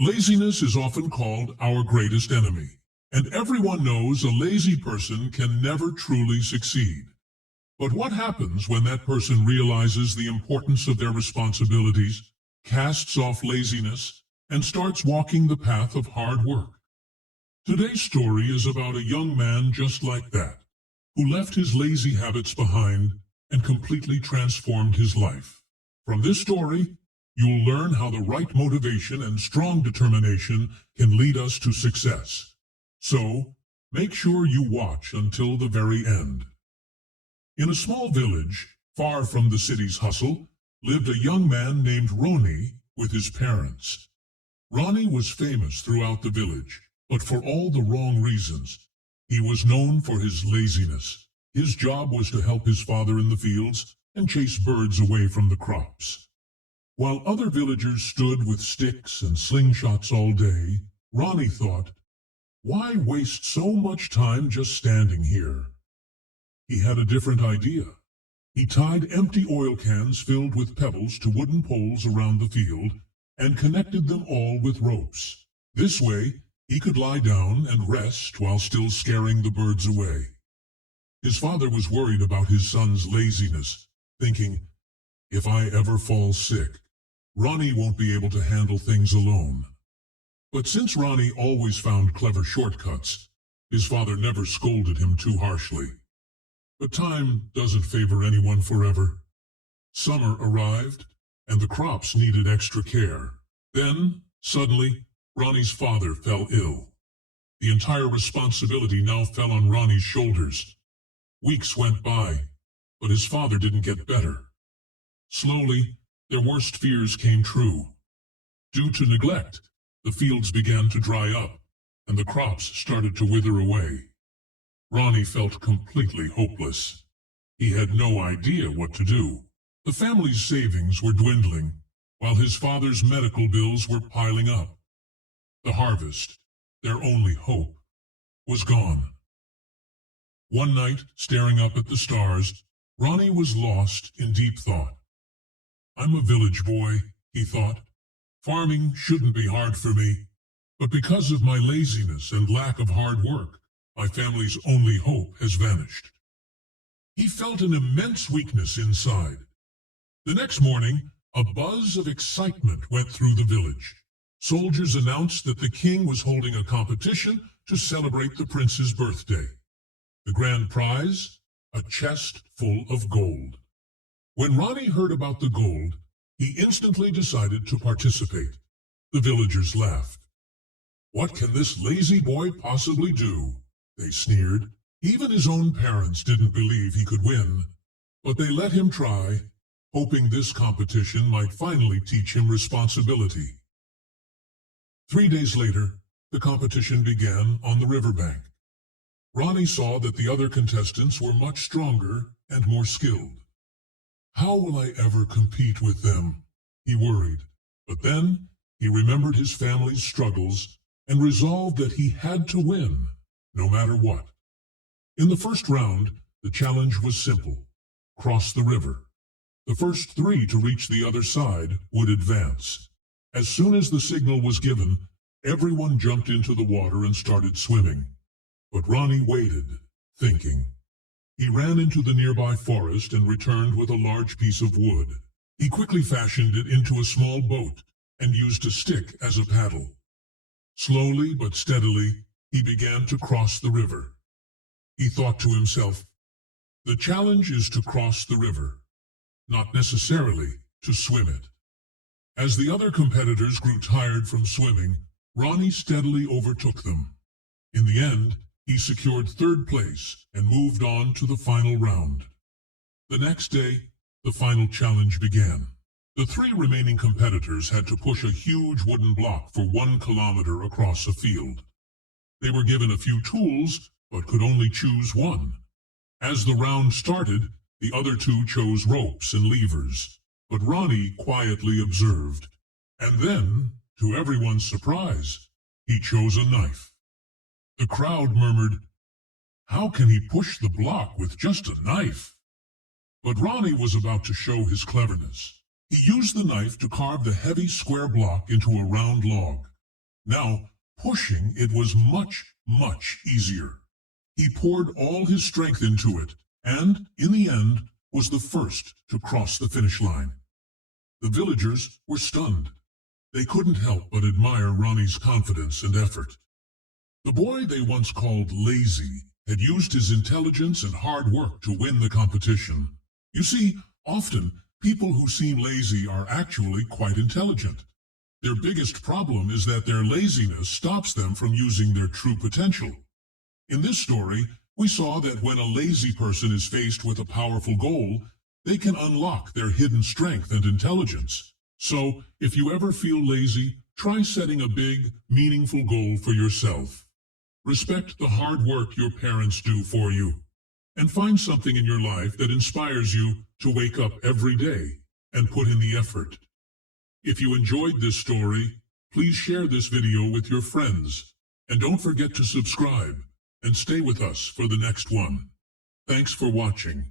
Laziness is often called our greatest enemy, and everyone knows a lazy person can never truly succeed. But what happens when that person realizes the importance of their responsibilities, casts off laziness, and starts walking the path of hard work? Today's story is about a young man just like that, who left his lazy habits behind and completely transformed his life. From this story, you'll learn how the right motivation and strong determination can lead us to success. So, make sure you watch until the very end. In a small village, far from the city's hustle, lived a young man named Roni with his parents. Roni was famous throughout the village, but for all the wrong reasons. He was known for his laziness. His job was to help his father in the fields and chase birds away from the crops. While other villagers stood with sticks and slingshots all day, Roni thought, "Why waste so much time just standing here?" He had a different idea. He tied empty oil cans filled with pebbles to wooden poles around the field and connected them all with ropes. This way, he could lie down and rest while still scaring the birds away. His father was worried about his son's laziness, thinking, "If I ever fall sick, Roni won't be able to handle things alone." But since Roni always found clever shortcuts, his father never scolded him too harshly. But time doesn't favor anyone forever. Summer arrived, and the crops needed extra care. Then, suddenly, Roni's father fell ill. The entire responsibility now fell on Roni's shoulders. Weeks went by, but his father didn't get better. Slowly, their worst fears came true. Due to neglect, the fields began to dry up, and the crops started to wither away. Roni felt completely hopeless. He had no idea what to do. The family's savings were dwindling, while his father's medical bills were piling up. The harvest, their only hope, was gone. One night, staring up at the stars, Roni was lost in deep thought. "I'm a village boy," he thought. "Farming shouldn't be hard for me, but because of my laziness and lack of hard work, my family's only hope has vanished." He felt an immense weakness inside. The next morning, a buzz of excitement went through the village. Soldiers announced that the king was holding a competition to celebrate the prince's birthday. The grand prize? A chest full of gold. When Roni heard about the gold, he instantly decided to participate. The villagers laughed. "What can this lazy boy possibly do?" they sneered. Even his own parents didn't believe he could win, but they let him try, hoping this competition might finally teach him responsibility. 3 days later, the competition began on the riverbank. Roni saw that the other contestants were much stronger and more skilled. "How will I ever compete with them?" he worried. But then he remembered his family's struggles and resolved that he had to win, no matter what. In the first round, the challenge was simple: cross the river. The first 3 to reach the other side would advance. As soon as the signal was given, everyone jumped into the water and started swimming. But Roni waited, thinking. He ran into the nearby forest and returned with a large piece of wood. He quickly fashioned it into a small boat and used a stick as a paddle. Slowly but steadily, he began to cross the river. He thought to himself, "The challenge is to cross the river, not necessarily to swim it." As the other competitors grew tired from swimming, Roni steadily overtook them. In the end, he secured 3rd place and moved on to the final round. The next day, the final challenge began. The 3 remaining competitors had to push a huge wooden block for 1 kilometer across a field. They were given a few tools, but could only choose one. As the round started, the other 2 chose ropes and levers, but Roni quietly observed. And then, to everyone's surprise, he chose a knife. The crowd murmured, "How can he push the block with just a knife?" But Roni was about to show his cleverness. He used the knife to carve the heavy square block into a round log. Now, pushing it was much, much easier. He poured all his strength into it, and, in the end, was the first to cross the finish line. The villagers were stunned. They couldn't help but admire Roni's confidence and effort. The boy they once called lazy had used his intelligence and hard work to win the competition. You see, often, people who seem lazy are actually quite intelligent. Their biggest problem is that their laziness stops them from using their true potential. In this story, we saw that when a lazy person is faced with a powerful goal, they can unlock their hidden strength and intelligence. So, if you ever feel lazy, try setting a big, meaningful goal for yourself. Respect the hard work your parents do for you, and find something in your life that inspires you to wake up every day and put in the effort. If you enjoyed this story, please share this video with your friends, and don't forget to subscribe and stay with us for the next one. Thanks for watching.